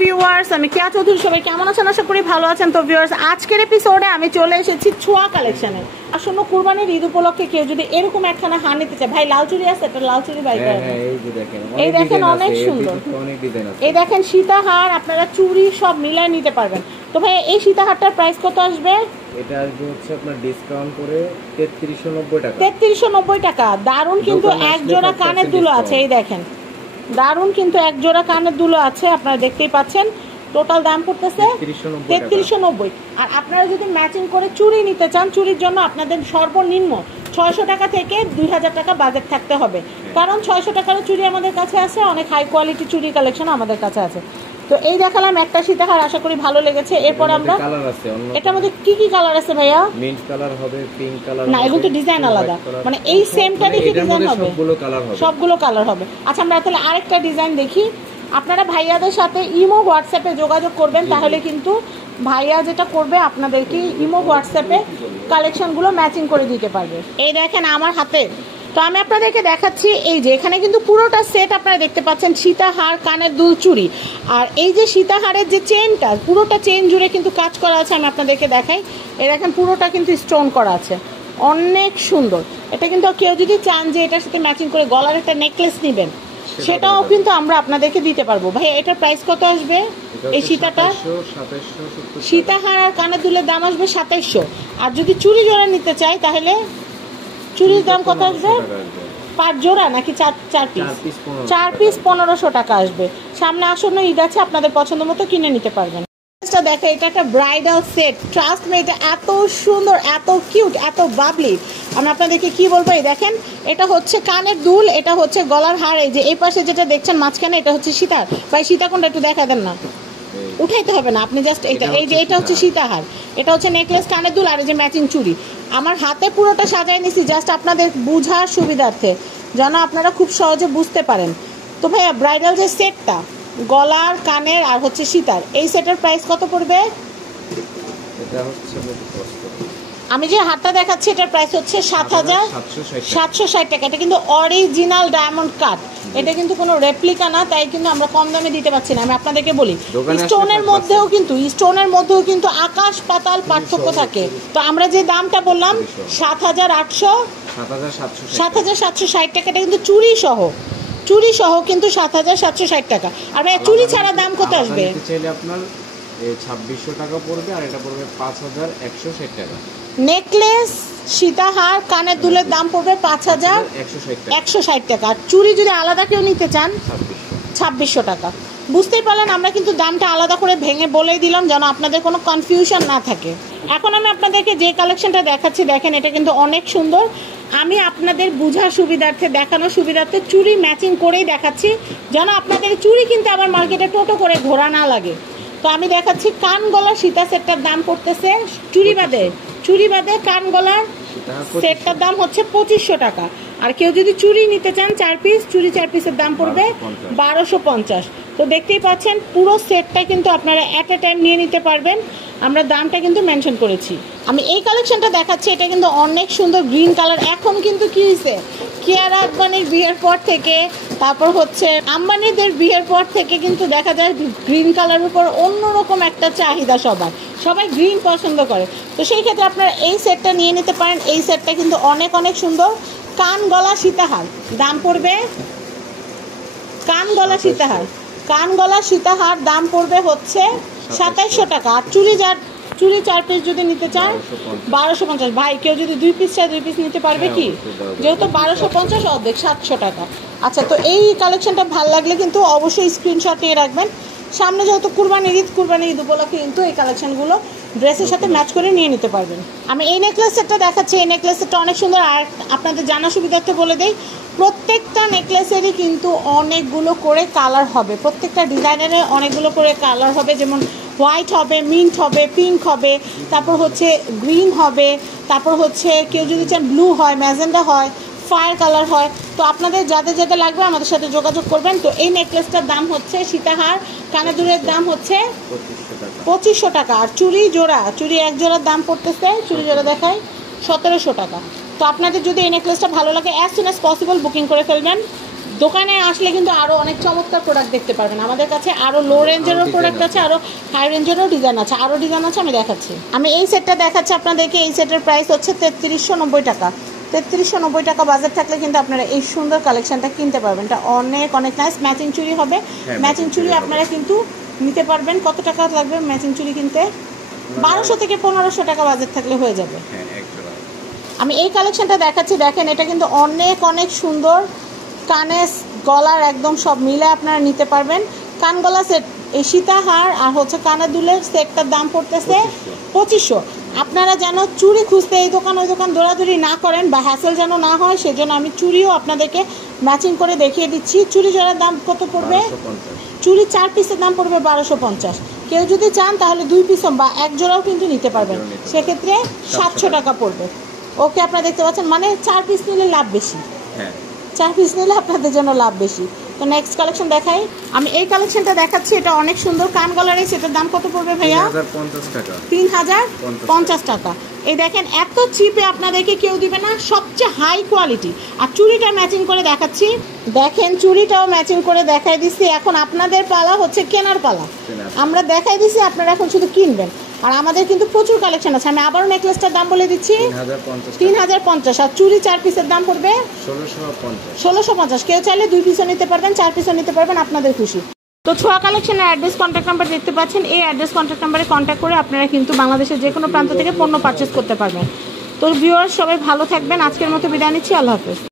Viewers, আমি কেয়া চৌধুরী। সবাই কেমন আছেন? আশা করি ভালো আছেন। তো ভিউয়ার্স, আজকের এপিসোডে আমি চলে এসেছি ছোঁয়া কালেকশনে। আসন্ন কুরবানির ঈদ উপলক্ষে কেউ যদি এরকম একখানা হার নিতে চায়, ভাই লাল চুড়ি আছে, একটা লাল চুড়ি বাইক এই দেখেন, অনেক সুন্দর। এই দেখেন সীতাহার, আপনারা চুড়ি সব মিলাই নিতে পারবেন। তো ভাই এই সীতাহারটার প্রাইস কত আসবে? এটা আসবে হচ্ছে আপনার ডিসকাউন্ট করে 3390 টাকা। 3390 টাকা। দারুণ কিন্তু এক জোড়া কানের দুলো আছে, এই দেখেন দারুণ কিন্তু এক জোড়া কানের দুলো আছে, আপনারা দেখতেই পাচ্ছেন। টোটাল দাম পড়তেছে 3390। আর আপনারা যদি ম্যাচিং করে চুড়ি নিতে চান, চুড়ির জন্য আপনাদের সর্বনিম্ন 600 টাকা থেকে 2000 টাকা বাজেট থাকতে হবে। কারণ 600 টাকার চুড়ি আমাদের কাছে আছে, অনেক হাই কোয়ালিটি চুড়ি কালেকশন আমাদের কাছে আছে। তো এই দেখালাম একটা সীতাহার, আশা করি ভালো লেগেছে। এরপর আমরা এটার মধ্যে কি কি কালার আছে ভাইয়া? মিন্ট কালার হবে, পিঙ্ক কালার না, এগুলো তো ডিজাইন আলাদা, মানে এই সেমটা দেখি ডিজাইন হবে, সবগুলো কালার হবে। আচ্ছা, আমরা তাহলে আরেকটা ডিজাইন দেখি। আপনারা ভাইয়াদের সাথে ইমো হোয়াটসঅ্যাপে যোগাযোগ করবেন, তাহলে কিন্তু ভাইয়া যেটা করবে আপনাদেরকে ইমো হোয়াটসঅ্যাপে কালেকশনগুলো ম্যাচিং করে দিতে পারবে। এই দেখেন আমার হাতে, তো আমি আপনাদেরকে দেখাচ্ছি। এই যে এখানে কিন্তু পুরোটা সেট আপনারা দেখতে পাচ্ছেন, সীতাহার, কানের দুল, চুড়ি। আর এই যে সীতাহারের যে চেনটা, পুরোটা চেন জুড়ে কিন্তু কাজ করা আছে। আমি আপনাদেরকে দেখাই, এই দেখেন পুরোটা কিন্তু স্টোন করা আছে, অনেক সুন্দর। এটা কিন্তু কেউ যদি চান যে এটার সাথে ম্যাচিং করে গলার একটা নেকলেস নেবেন, সেটাও কিন্তু আমরা আপনাদেরকে দিতে পারবো। ভাই এটার প্রাইস কত আসবে? এই সীতাটা সীতাহার আর কানের দুলের দাম আসবে 2700। আর যদি চুড়ি জোড়া নিতে চাই, তাহলে চুড়ির দাম কত আসবে? 5 জোড়া নাকি 4 পিস? 4 পিস 1500 টাকা আসবে। সামনে আসন্ন ঈদ আছে, আপনাদের পছন্দ মতো কিনে নিতে পারবেন। দেখো, এটা একটা ব্রাইডাল সেট। ট্রাস্ট মি, এটা এত সুন্দর, এত কিউট, এত বাবলি, আমি আপনাদেরকে কি বলবো। এই দেখেন, এটা হচ্ছে কানের দুল, এটা হচ্ছে গলার হার। এই যে এই পাশে যেটা দেখছেন মাঝখানে, এটা হচ্ছে সীতাহার। ভাই সীতা কোনটা একটু দেখা দেন না, উঠাইতে হবে না, আপনি জাস্ট এটা। এই যে এটা হচ্ছে সীতাহার, এটা হচ্ছে নেকলেস, কানের দুল, আর এই যে ম্যাচিং চুড়ি। আমার হাতে পুরোটা সাজাই নিছি জাস্ট আপনাদের বুঝার সুবিধার্থে, যেন আপনারা খুব সহজে বুঝতে পারেন। তো ভাইয়া ব্রাইডাল যে সেটটা, গলার, কানের আর হচ্ছে সীতার, এই সেটের প্রাইস কত পড়বে? এটা হচ্ছে আমি যে হারটা দেখাচ্ছি, এটার প্রাইস হচ্ছে 7760 টাকা। এটা কিন্তু অরিজিনাল ডায়মন্ড কাট, এটা কিন্তু কোনো রেপ্লিকা না, তাই কিন্তু আমরা কম দামে দিতে পারছি না। আমি আপনাদেরকে বলি, স্টোনের মধ্যেও কিন্তু আকাশ পাতাল পার্থক্য থাকে। তো আমরা যে দামটা বললাম 7760 টাকা, এটা কিন্তু চুড়ি সহ কিন্তু 7760 টাকা। আর চুড়ি ছাড়া দাম কত আসবে? আপনার 2600 টাকা পড়বে, আর এটা পড়বে 5160 টাকা। নেকলেস, সীতাহার, কানের দুলের দাম পড়বে 5160 টাকা। আর চুড়ি যদি আলাদা কেউ নিতে চান 2600 টাকা। বুঝতেই পারলেন, আমরা কিন্তু দামটা আলাদা করে ভেঙে বলেই দিলাম, যেন আপনাদের কোনো কনফিউশন না থাকে। এখন আমি আপনাদেরকে যে কালেকশনটা দেখাচ্ছি, দেখেন এটা কিন্তু অনেক সুন্দর। আমি আপনাদের বোঝার সুবিধার্থে, দেখানোর সুবিধার্থে চুড়ি ম্যাচিং করেই দেখাচ্ছি, যেন আপনাদের চুড়ি কিনতে আবার মার্কেটে টোটো করে ঘোরা না লাগে। তো আমি দেখাচ্ছি কান গলার সীতা সেটটার দাম পড়তেছে, চুড়ি বাদে কান গলার সেটটার দাম হচ্ছে 2500 টাকা। আর কেউ যদি চুড়ি নিতে চান 4 পিস, চুড়ি 4 পিসের দাম পড়বে 1250। তো দেখতেই পাচ্ছেন পুরো সেটটা কিন্তু আপনারা এট এ টাইম নিয়ে নিতে পারবেন। আমরা দামটা কিন্তু মেনশন করেছি। আমি এই কালেকশনটা দেখাচ্ছি, এটা কিন্তু অনেক সুন্দর গ্রিন কালার। এখন কিন্তু কি হয়েছে, কিয়ারা আদবানির বিয়ের পর থেকে, তারপর হচ্ছে আম্বানিদের বিয়ের পর থেকে কিন্তু দেখা যায় গ্রিন কালারের উপর অন্যরকম একটা চাহিদা, সবাই গ্রিন পছন্দ করে। তো সেই ক্ষেত্রে আপনারা এই সেটটা নিয়ে নিতে পারেন। এই সেটটা কিন্তু অনেক সুন্দর। কান গলা সীতাহার দাম পড়বে, কান গলা সীতাহার দাম পড়বে হচ্ছে 2700 টাকা। আর চুড়ি 4 পিস যদি নিতে চান 1250। ভাই কেউ যদি 2 পিস চায় 2 পিস নিতে পারবে কি? যেহেতু 1250 অর্ধেক 700 টাকা। আচ্ছা, তো এই কালেকশনটা ভালো লাগলে কিন্তু অবশ্যই স্ক্রিনশট নিয়ে রাখবেন। সামনে যেহেতু কুরবানির ঈদ উপলক্ষে কিন্তু এই কালেকশনগুলো ড্রেসের সাথে ম্যাচ করে নিয়ে নিতে পারবেন। আমি এই নেকলেস সেটটা দেখাচ্ছি, এই নেকলেস সেটটা অনেক সুন্দর। আর আপনাদের জানার সুবিধার্থে বলে দেই, প্রত্যেকটা নেকলেসেরই কিন্তু অনেকগুলো করে কালার হবে, প্রত্যেকটা ডিজাইনারে অনেকগুলো করে কালার হবে। যেমন হোয়াইট হবে, মিন্ট হবে, পিঙ্ক হবে, তারপর হচ্ছে গ্রিন হবে, তারপর হচ্ছে কেউ যদি চান ব্লু হয়, ম্যাজেন্ডা হয়, ফায়ার কালার হয়। তো আপনাদের যাদের লাগবে আমাদের সাথে যোগাযোগ করবেন। তো এই নেকলেসটার দাম হচ্ছে, সীতাহার কানের দুলের দাম হচ্ছে 2500 টাকা। আর চুড়ি এক জোড়ার দাম পড়তেছে, চুড়ি জোড়া দেখায় 1700 টাকা। তো আপনাদের যদি এই নেকলেসটা ভালো লাগে, as soon as possible booking করে ফেলবেন। দোকানে আসলে কিন্তু আরো অনেক চমৎকার প্রোডাক্ট দেখতে পারবেন। আমাদের কাছে আরো লো রেঞ্জেরও প্রোডাক্ট আছে, আরো হাই রেঞ্জেরও ডিজাইন আছে, আরো ডিজাইন আছে, আমি দেখাচ্ছি। আমি এই সেটটা দেখাচ্ছি আপনাদেরকে। এই সেটের প্রাইস হচ্ছে 3390 টাকা। 3390 টাকা বাজেট থাকলে কিন্তু আপনারা এই সুন্দর কালেকশনটা কিনতে পারবেন। এটা অনেক অনেক নাইস। ম্যাচিং চুড়ি হবে, ম্যাচিং চুড়ি আপনারা কিন্তু নিতে পারবেন। কত টাকা লাগবে ম্যাচিং চুড়ি কিনতে? 1200 থেকে 1500 টাকা বাজেট থাকলে হয়ে যাবে। আমি এই কালেকশনটা দেখাচ্ছি, দেখেন এটা কিন্তু অনেক অনেক সুন্দর। কানে গলার একদম সব মিলে আপনারা নিতে পারবেন। কান গলা সেট, এই সীতাহার আর হচ্ছে কানের দুলের সেটটার দাম পড়তেছে 2500। আপনারা যেন চুড়ি খুঁজতে এই দোকান ওই দোকান দৌড়াদৌড়ি না করেন বা হ্যাসেল যেন না হয়, সেজন্য আমি চুড়িও আপনাদেরকে ম্যাচিং করে দেখিয়ে দিচ্ছি। চুড়ি জোড়ার দাম কত পড়বে? চুড়ি 4 পিসের দাম পড়বে 1250। কেউ যদি চান তাহলে 2 পিস বা 1 জোড়াও কিন্তু নিতে পারবেন, সেক্ষেত্রে 700 টাকা পড়বে। ওকে, আপনারা দেখতে পাচ্ছেন, মানে 4 পিস নিলে লাভ বেশি। 4 পিস নিলে আপনাদের জন্য লাভ বেশি। তো নেক্সট কালেকশন দেখাই। আমি এই কালেকশনটা দেখাচ্ছি, এটা অনেক সুন্দর। কান গলার এই সেটার দাম কত পড়বে ভাইয়া? 3050 টাকা। এই দেখেন, এত চিপে আপনাদেরকে কেউ দিবে না, সবচেয়ে হাই কোয়ালিটি। আর চুড়িটা ম্যাচিং করে দেখাচ্ছি, দেখেন চুড়িটাও ম্যাচিং করে দেখাই দিচ্ছি। এখন আপনাদের পালা হচ্ছে কেনার পালা। আমরা দেখাই দিচ্ছি, আপনারা এখন শুধু কিনবেন। আর আমাদের কিন্তু প্রচুর কালেকশন আছে। আমি আবারও নেকলেসটার দাম বলে দিচ্ছি, 3050। আর চুড়ি 4 পিসের দাম পড়বে 1650। কেউ চাইলে 2 পিসও নিতে পারবেন, 4 পিসও নিতে পারবেন, আপনাদের খুশি। তো ছোঁয়া কালেকশনের অ্যাড্রেস কন্ট্যাক্ট নাম্বার দেখতে পাচ্ছেন। এই অ্যাড্রেস কন্ট্যাক্ট নাম্বারে কন্ট্যাক্ট করে আপনারা কিন্তু বাংলাদেশের যে কোনো প্রান্ত থেকে পণ্য পারচেস করতে পারবেন। তো ভিউয়ার্স, সবাই ভালো থাকবেন। আজকের মতো বিদায় নিচ্ছি। আল্লাহ হাফেজ।